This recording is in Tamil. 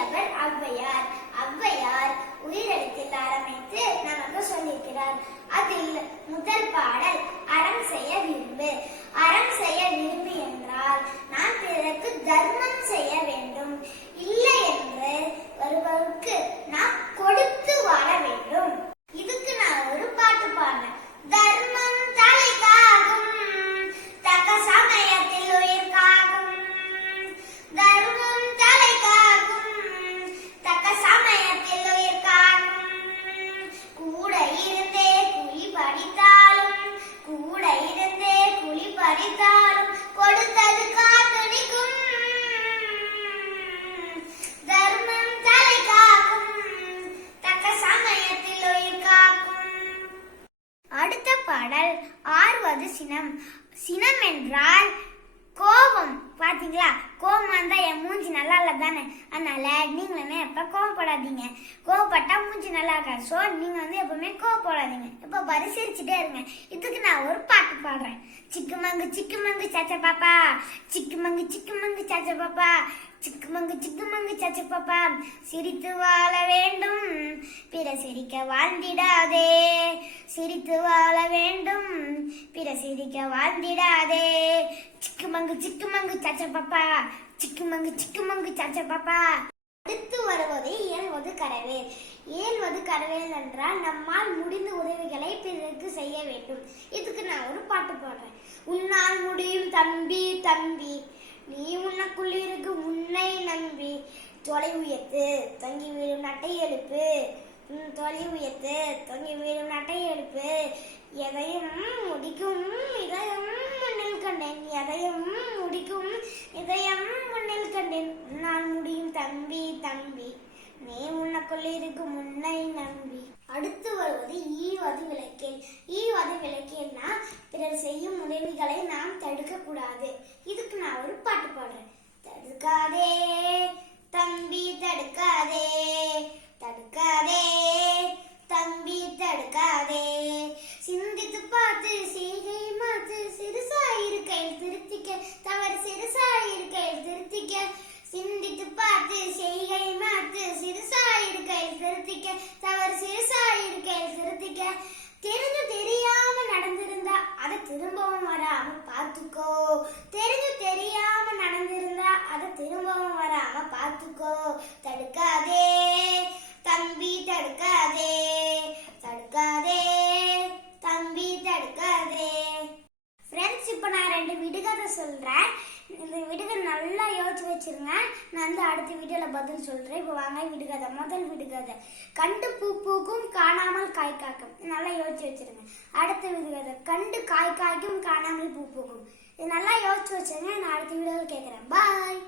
எழுதியவர் ஔவையார். ஔவையார் உயிரெழுத்தில் ஆரம்பித்து நமக்கு சொல்லியிருக்கிறார். அதில் முதல் பாடல் அறம் செய்ய விரும்பு. அறம் செய்ய விரும்பு என்றால் நான் பிறருக்கு தர்மம் செய்ய வேண்டும். இல்லை என்று ஒருவருக்கு நாம் கொடுத்து வாழ வேண்டும். இதுக்கு நான் ஒரு பாட்டு பாடுறேன். தர்மம் தலைக்காகும், தக்க சமயத்தில் உயிர் காகும். தர்மம் தலைக்காகும், தக்க சமயத்தில் உயிர் காகும். கூட இருந்தே குழி பறித்தாலும், கூட இருந்தே குழி பறித்தாலும் கொடுத்தது காத்தடிக்கும். தர்மம் தலைக்காகும், தக்க சமயத்தில் உயிர் காக்கும். அடுத்த பாடல் ஆறுவது சினம். சினம் என்றால் கோபம். பாத்தீங்களா, கோபம் வந்தா என் மூஞ்சி நல்லா இல்ல தானே. அதனால நீங்களுமே எப்ப கோவப்படாதீங்க. கோவப்பட்டா மூஞ்சி நல்லா இருக்காது. ஸோ நீங்க எப்பவுமே கோவப்படாதீங்க. எப்ப பாரு சிரிச்சுட்டே இருங்க. இதுக்கு நான் ஒரு பாட்டு பாடுறேன். சிக்குமங்கு சிக்குமங்கு சாச்சா பாப்பா, சிக்குமங்கு சிக்குமங்கு சாச்சா பாப்பா, சிக்குமங்கு சிக்குமங்கு சாச்சா பாப்பா. சிரித்து வாழ வேண்டும், பிற சிரிக்க வாழ்ந்திடாதே. சிரித்து வாழ வேண்டும், பிற சிரிக்க வாழ்ந்திடாதே. சிக்குமங்கு சிக்குமங்கு சாச்சா பாப்பா, சிக்குமங்கு சிக்குமங்கு சாச்சா பாப்பா. அடுத்து வருவது இயல்வது கரவேல். இயல்வது கரவேல் என்றால் நம்மால் முடிந்த உதவிகளை பிறருக்கு செய்ய வேண்டும். இதுக்கு நான் ஒரு பாட்டு பாடுறேன். உன்னால் முடியும் தம்பி தம்பி, நீ உனக்குள் இருக்கு உன்னை நம்பி. தொலை உயர்த்து தொங்கி வீழும் நட்டை எழுப்பு, தொலை உயர்த்து தொங்கி வீழும் நட்டை எழுப்பு. எதையும் முடிக்கும் இதயம் முன்னில் கண்டேன், எதையும் முடிக்கும் இதயம் முன்னில் கண்டேன். உன்னால் முடியும் தம்பி தம்பி, நீ உனக்குள் இருக்கும் உன்னை நம்பி. அடுத்து வருவது ஈவது விளக்கேல். ஈவது விளக்கேல்னா பிறர் செய்யும் உதவிகளை நாம் தடுக்க கூடாது. இதுக்கு நான் ஒரு பாட்டு பாடுறேன். தடுக்காதே தம்பி தடுக்காதே, தடுக்காதே தம்பி தடுக்காதே. சிந்தித்து பார்த்து செய்கை மாத்து, சிறுசாயிருக்கையில் திருத்திக்க, தவறு சிறுசாயிருக்கையில் திருத்திக்க. சிந்தித்து பார்த்து செய்கை மாத்து, சிறுசாயிருக்கையில் திருத்திக்க, தவறு சிறுசாயிருக்கையில் திருத்திக்க. தெரிஞ்சு தெரியாம நடந்திருந்தா அதை திரும்பவும் வராம பார்த்துக்கோ. தெரிஞ்சு தெரியாம நடந்திருந்தா அதை திரும்பவும் வராம பார்த்துக்கோ. தடுக்காதே தம்பி தடுக்காதே, தடுக்காதே தம்பி தடுக்காதே. ஃப்ரெண்ட்ஸ், இப்போ நான் 2 விடுகதை சொல்றேன். இந்த விடுகதை நல்லா யோசிச்சு வச்சிருங்க. நான் அடுத்த வீடியோல பதில் சொல்றேன். இப்போ வாங்க விடுகதை. முதல் விடுகதை, கண்டு பூ பூக்கும் காணாமல் காய் காக்கும். நல்லா யோசிச்சு வச்சிருங்க. அடுத்த விடுகதை, கண்டு காய் காய்க்கும் காணாமல் பூ பூக்கும். இது நல்லா யோசிச்சு வச்சிருங்க. நான் அடுத்த வீடியோவில் கேட்குறேன். பாய்.